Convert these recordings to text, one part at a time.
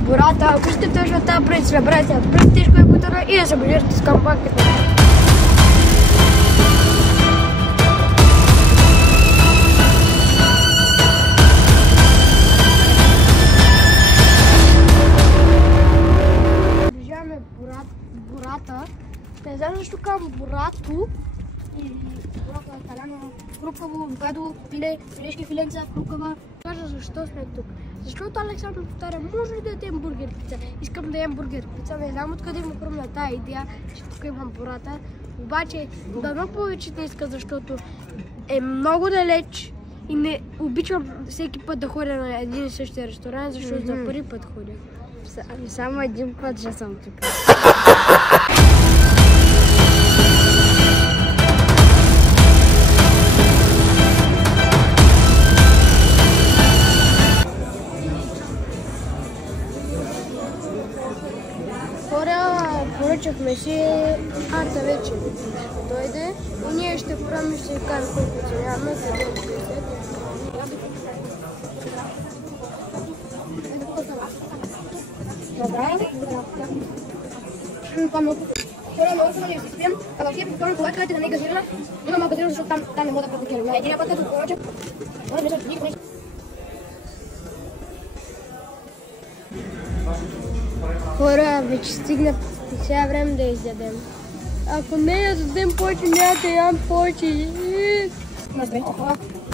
Бората. Ако ще тъжна тази пред сребрата, пред тежко е бутана и да се абонирате с кампанията. Приближаваме Бората. Не знам защо казвам Борато. И Бората е каляно, хрупкаво, авокадо, пиле, филешки филенца, хрупкава. Кажа защо сме тук. Защото Александър повтаря, може ли да ядем бургер пица? Искам да ям бургер пица, не знам откъде му хрумна тази идея, че тук имам Бората. Обаче дано повече не иска, защото е много далеч и не обичам всеки път да ходя на един и същия ресторант, защото за първи път ходя. Ами само един път ще съм тук. Поръчахме си арта вече. Дойде и ние ще правим и ще си кажем колко ценяваме. Добре. Това много да не си спием. А въобще повторно това кажете да не е газирана. Има малко газирана, защото там не мога да протекирам. На един път като поръчам. Хора, вече стигна и сега е време да изядем. Ако не ядем повече, няма да ям повече.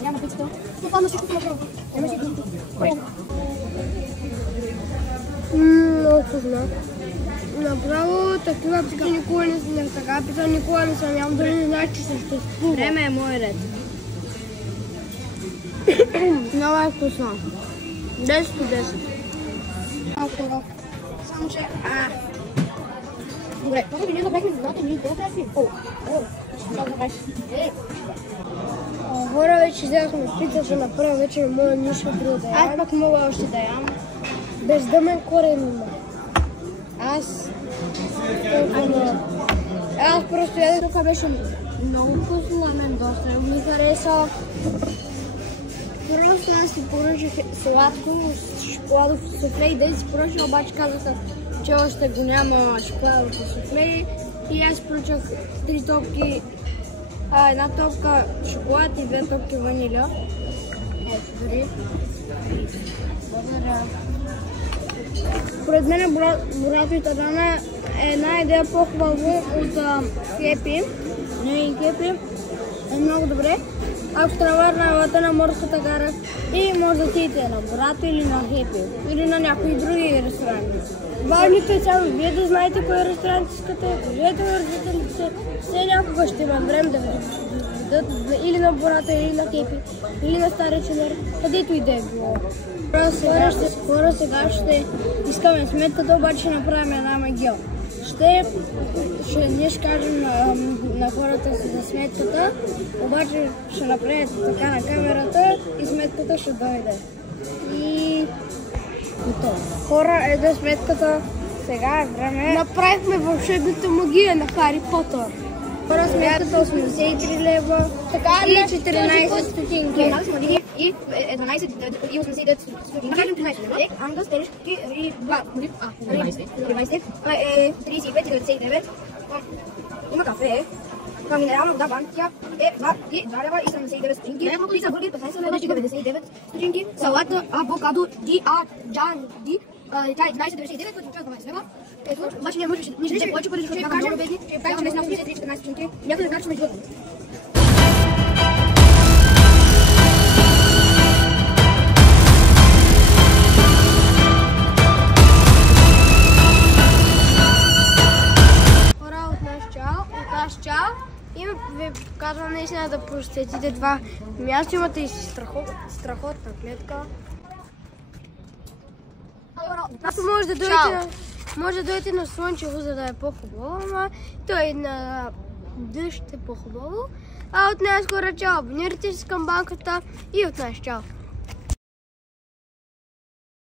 Няма пицата. Попадна всичко в направо. Няма си пицата. Много вкусно. Направо такива пица никога не съм. Така пица никога не съм. Ям дори не знаеш, че съществува. Време е мой ред. Много е вкусно. 10 по 10. Само че... Добре, това ви не забрахме за двата ни, това трябва си. Хора, вече взехме пица, ще направя вече моя нищо друго да ям. Аз пък мога още да ям. Бездъмен корен има. Аз просто ядох. Тук беше много вкусно, на мен доста ми хареса. Първо сега си поръчах сладко, шоколадов суфле и да си поръчах, обаче казаха, че още го няма шоколадов суфле. И аз поръчах 3 топки, една топка шоколад и 2 топки ваниля. Ето дори. Благодаря. Според мен Борато и Тадана е една идея по-хубаво от Хепи. Не, Хепи е много добре. Ако сте навърнавате на морската гара и може да отидете на Борато или на Хепи или на някои други ресторанти. Важното е само вие да знаете кой ресторант искате, кажете на родителите си, все някога ще има време да видят или на Борато, или на Хепи, или на Стария Ченер, където и да е било. Хора, сега ще искаме сметката, обаче ще направим една магия. Ние ще кажем на хората си за сметката, обаче ще направим така на камерата и сметката ще дойде. И готово. Хора, еде сметката. Сега е време. Направихме вълшебната магия на Хари Потър. Хора, сметката 83 лева и 14 стотинки. И 12 и 89 стотинки. Ангъс, телешки, риба, 35,99. Има кафе. Минерална вода, банкия е 2 лева и 79 стотинки. Пица бургер 15 лева и 99 стотинки. Салата, авокадо, джанди. Тя е 11,99, което е 12 лева. Ето, обаче ние ще повече, първи, защото няма много беги. Ще кажем, че не сме 14 стотинки. Някой да знае, че сме животни. Чао! И ви казвам наистина да посетите това място. Имате и страхотна клетка. Може да дойдете на слънчево, за да е по-хубаво, ама той на дъжд е по-хубаво. А от нас хора, чао! Абонирайте се към банката и от нас чао!